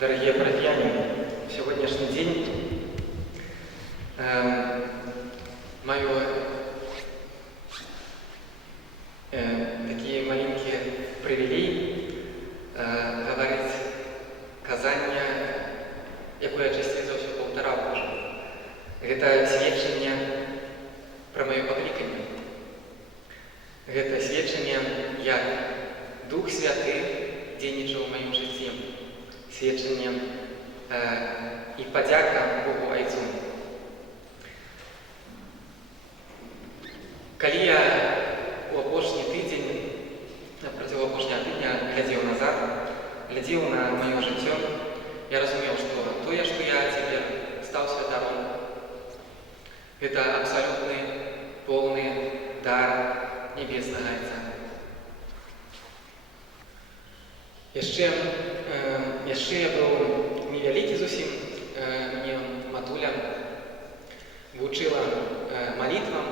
Дорогие парафияне, в сегодняшний день мою такие маленькие привилей говорить казання, яку я частіше за все повторав уже. Это свідчення про моє покликання. Это свідчення, як Дух Святий дзейнічаў у моїм житті. Свідчення і подяка Богу Айцу. Коли я у апошні тиждень, протягом апошнього тижня глядів назад, глядів на моє життя, я розумів, що то, що я тепер став святаром, это абсолютный, полный дар Небесного Отца. Яшчэ я быў невялікі зусім, мне матуля вучыла малітвам,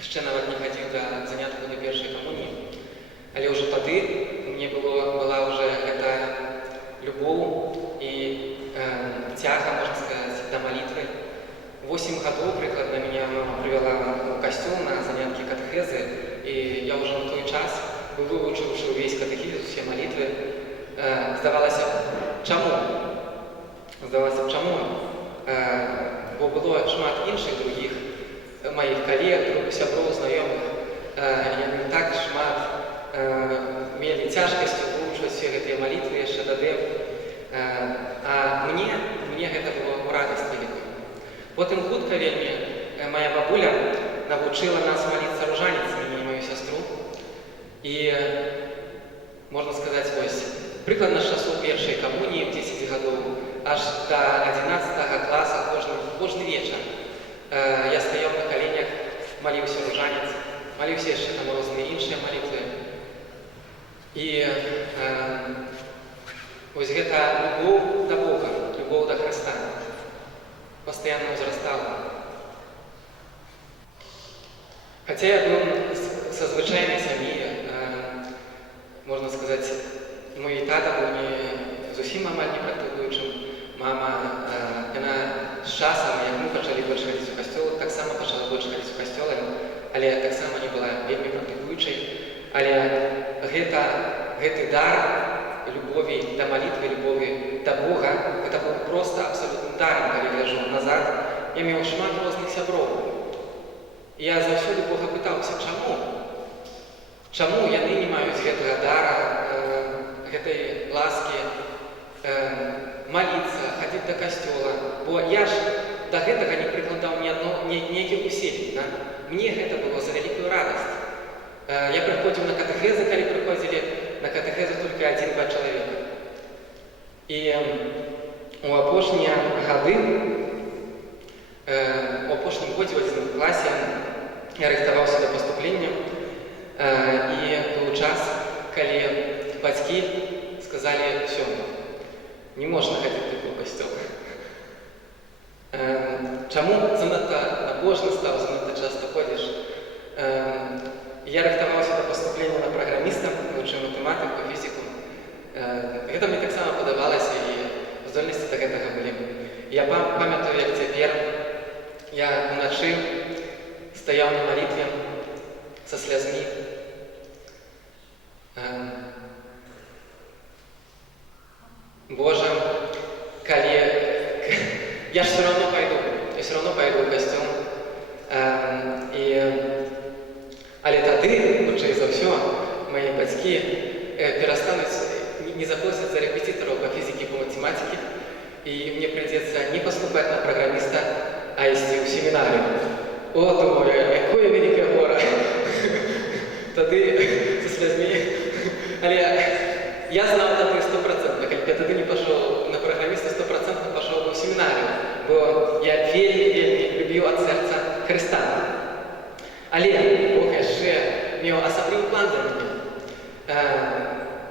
яшчэ нават не хадзіў да заняткаў да першай камуніі, але ўжо тады мне была уже гэта любоў і цяга, можна сказаць, да малітвы. 8 гадоў прыкладна меня мама прывяла ў касцёл на заняткі катэхезы, і я ўжо на той час быў вывучыўшы ўвесь катэхізм, усе малітвы. Здавалася б, чаму? Бо было шмат іншых другіх маіх калег, сяброў, знаёмых, яны так шмат мелі цяжкасці вывучваць все гэтыя малітвы яшчэ тады. А мне гэта было ў радасць вялікую. Потым хутка вельмі моя бабуля навучыла нас маліцца ружаніц, мяне і мою сястру. І, можна сказаць, вось, прыкладна з часоў першай камуніі в 10 гадоў аж до 11 класа кожны вечар я стаяў на каленях, маліўся ружанец, маліўся яшчэ там розныя іншыя малітвы. І вось гэта любоў да Бога, любоў да Хрыста постоянно ўзрастала. Хаця я быў са звычайнай сям'і, можна сказаць, мой тата быў не зусім амаль не практыкуючым. Мама, яна з часам, як мы пачалі больш хадзіць у касцёл, таксама пачала больш хадзіць у касцёл, але таксама не была вельмі практыкуючай. Але гэты дар любові да малітвы, любові да Бога, гэта быў проста абсалютным дарам, калі гляджу назад. Я меў шмат розных сяброў. І я заўсёды Бога пытаўся, чаму яны не маюць гэтага дара, гэтай ласкі, маліцца, хадзіць да касцёла. Бо я ж да гэтага не прыкладаў нейкіх усілий. Мне гэта было за вялікую радасць. Я прыходзіў на катэхезы, калі прыходзілі на катэхезы толькі 1-2 чалавека. І у апошнія гады, у апошнім годзе, у 11 класе, я рыхтаваўся да паступлення, і быў час, калі бацькі сказалі: «Всё, не можна хадзіць толькі ў касцёл». Чаму? Занадта набожны стаў, занадта часта ходзіш. Я рыхтаваўся да паступлення на праграміста, вывучыў матэматыку, фізіку. Гэта мне таксама падабалася, і здольнасці да гэтага былі. Я памятаю, як цяпер я ўначы стаяў на малітве са слязьмі. Боже, калі... Я ж все равно пойду ў касцёл. Але тады, хутчэй за ўсё, мои бацькі не заплацяць за рэпетытараў па фізікі, па матэматыкі, і мне прыйдзецца не паступаць на праграміста, а ісці ў семінарыю. О, думаю, якое вялікае гора! Тады са слязьмі. Але я знаў тады 100%, калі я тады не пашоў на праграміста, 100% пашоў у семінарыю, бо я вельмі любіў ад сэрца Хрыста. Але Бог яшчэ меў асаблівы план для мяне.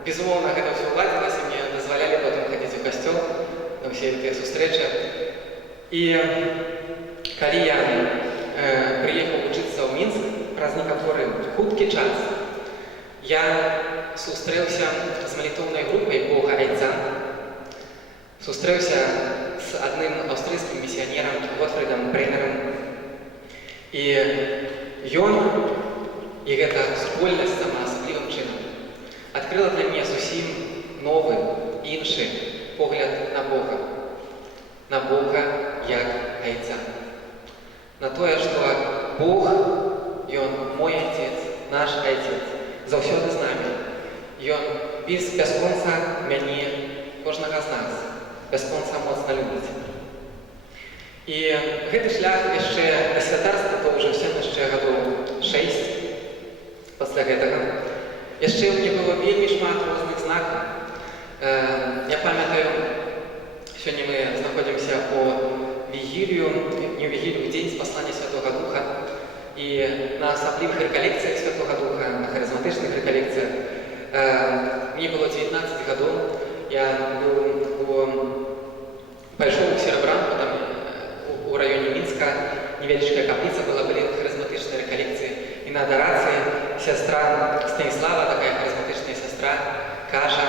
Безумоўна, гэта ўсё ўладзілася, мне дазвалялі потым хадзіць у касцёл на ўсе гэтыя сустрэчы. І калі я прыехаў вучыцца ў Мінск, праз некаторы хуткі час, я сустрэўся з малітоўнай групай Бога Айца, сустрэўся з адным аўстрыйскім місіянерам Готфрідам Брейнерам. І ён, і гэта супольнасць сама асаблівым чынам, адкрыла для мяне зусім новы, іншы погляд на Бога. На Бога як айца. На тое, што Бог, Ён мой Айцец, наш Айцец, заўсёды з намі. Ён бясконца мяне, кожнага з нас, бясконца моцна любіць. І гэты шлях яшчэ да святарства доўжыўся яшчэ гадоў 6 пасля гэтага. Яшчэ ў мне было вельмі шмат розных знакаў. Я памятаю, сёння мы знаходзімся по вігілію, не ў вігілію, у дзень спаслання Святога Духа. І на асаблівых рэкалекцыях Святога Духа, на харызматычных рэкалекцыях, мне было 19 гадоў, я пайшоў у Серабранку, там у раёне Мінска, невялічкая капліца была, былі харызматычныя рэкалекцыі. І на адарацыі сястра Станіслава, такая харызматычная сястра, кажа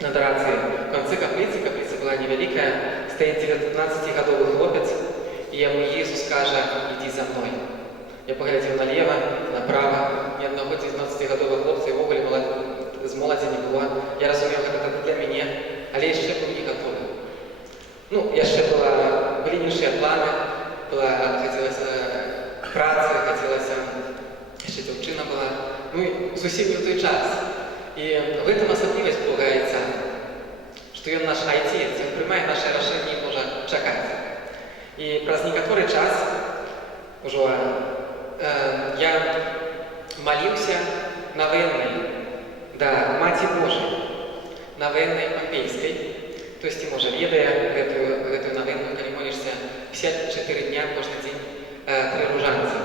на адарацыі, в канцы капліцы, капліца была невялікая, стаіць 19-гадовы хлопец, і яму Ісус кажа: «Ідзі за мной». Я паглядзеў налева, направа, ні аднаго 19-гадовага хлопца і ввогуле з моладзі не было. Я разумеў, гэта для мяне, але яшчэ быў не гатовы. Ну, яшчэ былі іншыя планы, хацелася працы, хацелася, яшчэ дзяўчына была. Ну і зусім не ў той час. І в этом асаблівасць Бога Айца, што Ён наш Айцец, Ён прымае наše рашэнні і можа чакаць. І праз некаторы час ужо я маліўся на веннай да Маці Божай, на веннай Помпейскай. То есть, можа, ведае гэтую навенну, калі молішся 54 дня кожны дзень пры ружанцы.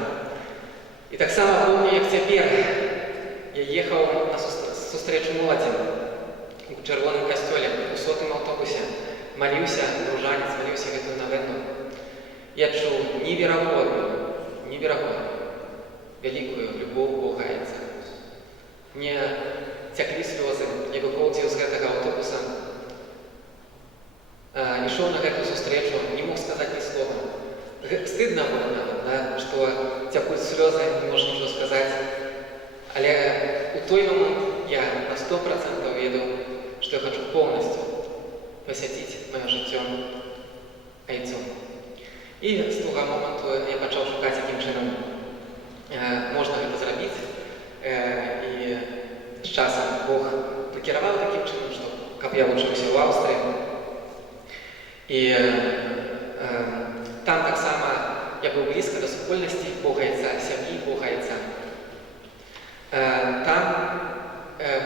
І таксама помню, як цяпер я ехаў на сустрэчу моладзі у чырвоным касцёле, у 100-м аўтобусе, маліўся ружанец, маліўся гэтую навенну. Я чуў неверагодную вялікую любоў Бога Айца. Мне цяклі слёзы, я выходзіў з гэтага аўтобуса, ішоў на гэтую сустрэчу, не мог сказаць ні слова. Стыдна было нават, што цякуць слёзы, не можна нічого сказаць. Але у той момант я на 100% ведаў, што я хачу поўнасцю пасвяціць маё жыццё Айцу. І з того моманту я пачаў шукаць, якім чынам можна гэта зрабіць. І з часам Бог накіраваў такім чынам, што каб я вучыўся ў Аўстрыі. І там таксама я быў блізка да супольнасці Бога Айца, сям'і Бога Айца. Там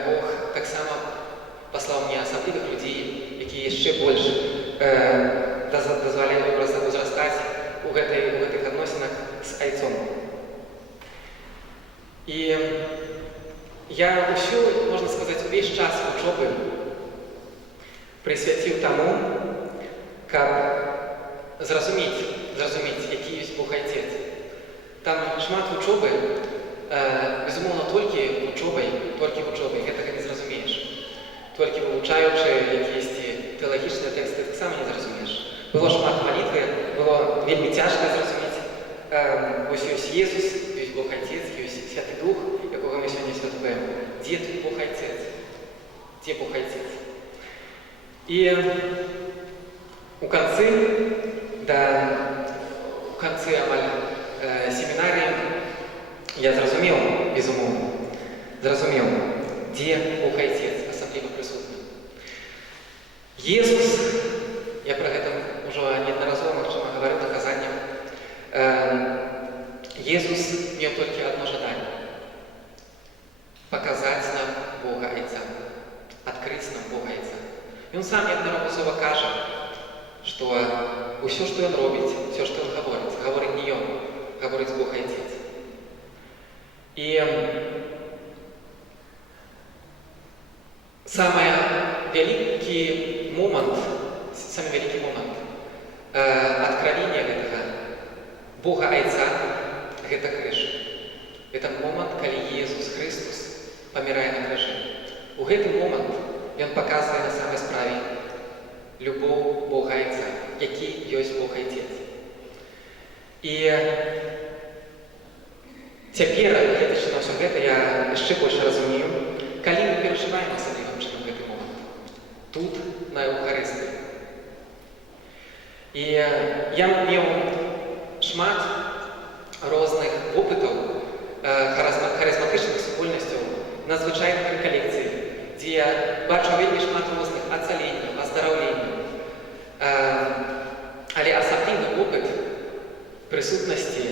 Бог таксама паслаў мне асаблівых людзей, якія яшчэ больш дазвалялі ўзрастаць у гэтых адносінах з Айцом. І я ўсю, можна сказаць, увесь час вучобы прысвяціў таму, каб зразумець, які ёсць Бог Айцец. Там шмат вучобы, безумоўна, толькі вучобай, гэтага не зразумееш. Толькі вывучаючы якіясьці тэалагічныя тэксты, таксама не зразумееш. Было шмат малітвы, было вельмі цяжка зразумець. Вось ёсць Jesús, ёсць Бог Айцец, ёсць Святы Дух, якога мы сёння святкуем. Дзе тут Бог Айцец? Дзе Бог Айцец? І у канцы амаль семінарыі я зразумеў, безумоўна, дзе Бог Айцец асабліва прысутны. Jesús, я пра гэта ўжо неаднаразова, магчыма, гаварыў на казаннях, Jesús меў толькі адно жаданне – паказаць нам Бога Айца, адкрыць нам Бога Айца. Ён сам неаднаразова кажа, што ўсё, што ён робіць, ўсё, што ён гаворыць не ён, гаворыць Бог Айцец. І самы вялікі момант адкравення гэтага Бога Айца – гэта крыж. Гэта момант, калі Jesús Христос памірае на крыжы. У гэты момант ён паказвае на самай справе любоў І цяпер, гледзячы на ўсё гэта, я яшчэ больш разумею, калі мы перажываем асаблівым чынам гэты момант тут, на Еўхарыстыі. І я меў шмат розных вопытаў харызматычных супольнасцяў на звычайных рэкалекцый, дзе я бачу вельмі шмат розных ацаленняў, аздараўленняў. Але асаблівы вопыт прысутнасці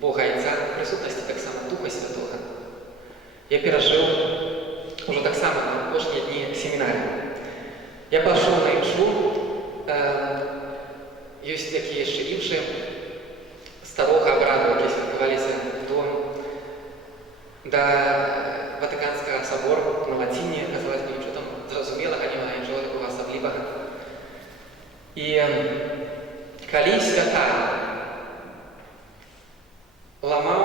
Бога Айца, прысутнасці таксама Духа Святога я перажыў ужо таксама на апошнія дні семінарыі. Я пайшоў на імшу, ёсць такія яшчэ іншыя старога абраду, якія святкаваліся да Ватыканскага сабору на лаціне, казалось мне нічого там зразумелага, няма нічого такого асаблівага. І калі свята ламаў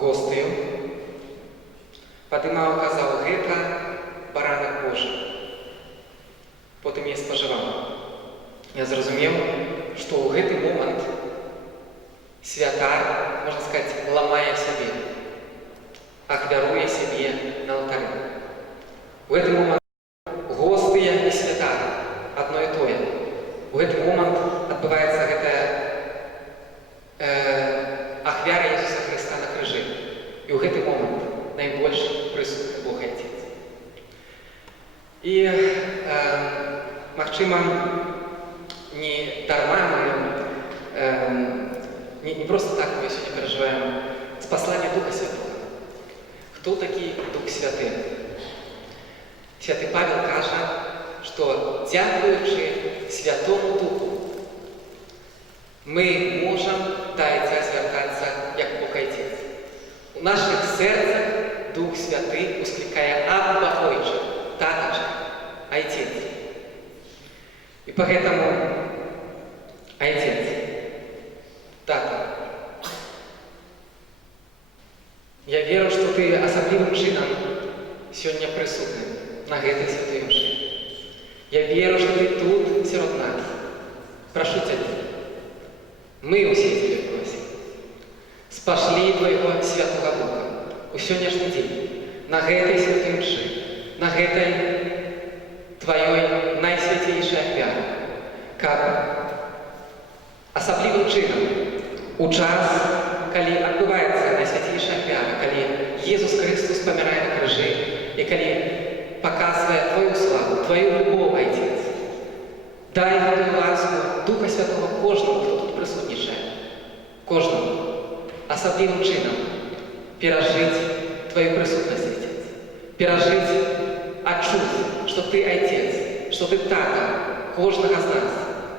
гостыю, падымаў, казаў, гэта баранак Божы. Потым я спажываў. Я зразумеў, што ў гэты момант святар, можна сказаць, ламае сябе, ахвяруе сябе на алтары. У гэты момант гостыя і святар адно і тое. У гэты момант адбываецца гэтая ахвяра Ісуса Хрыста на крыжы. І ў гэты момант найбольш прысутны Бог Айцец. І, магчыма, не дарма мы не просто так мы сёння перажываем спаслання Духа Святого. Хто такі Дух Святы? Святы Павел кажа, што дзякуючы Святому Духу мы можам да Айца звяртацца як Бог Айцец. У нашых сэрцах Дух Святы усклікае Абба Ойче, Татачка, Айцец. І поэтому Айцец, Тата, я веру, што ты асаблівым чынам сёння прысутны на гэтай святой мшы. Я веру, што ты тут сярод нас. Прашу цябе, мы ўсе цябе просім, спашлі твайго Святога Духа у сённяшні дзень на гэтай святой мшы, на гэтай тваёй найсвяцейшай ахвяры, каб асаблівым чынам у час, калі адбываецца найсвяцейшая ахвяра, калі Езус Христос памірае на крыжы і калі паказвае твою славу, твою любоў, Айцец, дай гэтую ласку Духа Святого кожнаму, хто тут прысутнічае, кожнаму асаблівым чынам перажыць твою прысутнасць, Айцец, перажыць, адчуць, што ты Айцец, што ты Тата кожнага з нас,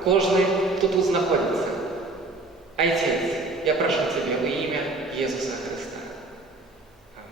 кожны, хто тут знаходзіцца. Айцец, я прашу цябе ў імя Езуса Христа.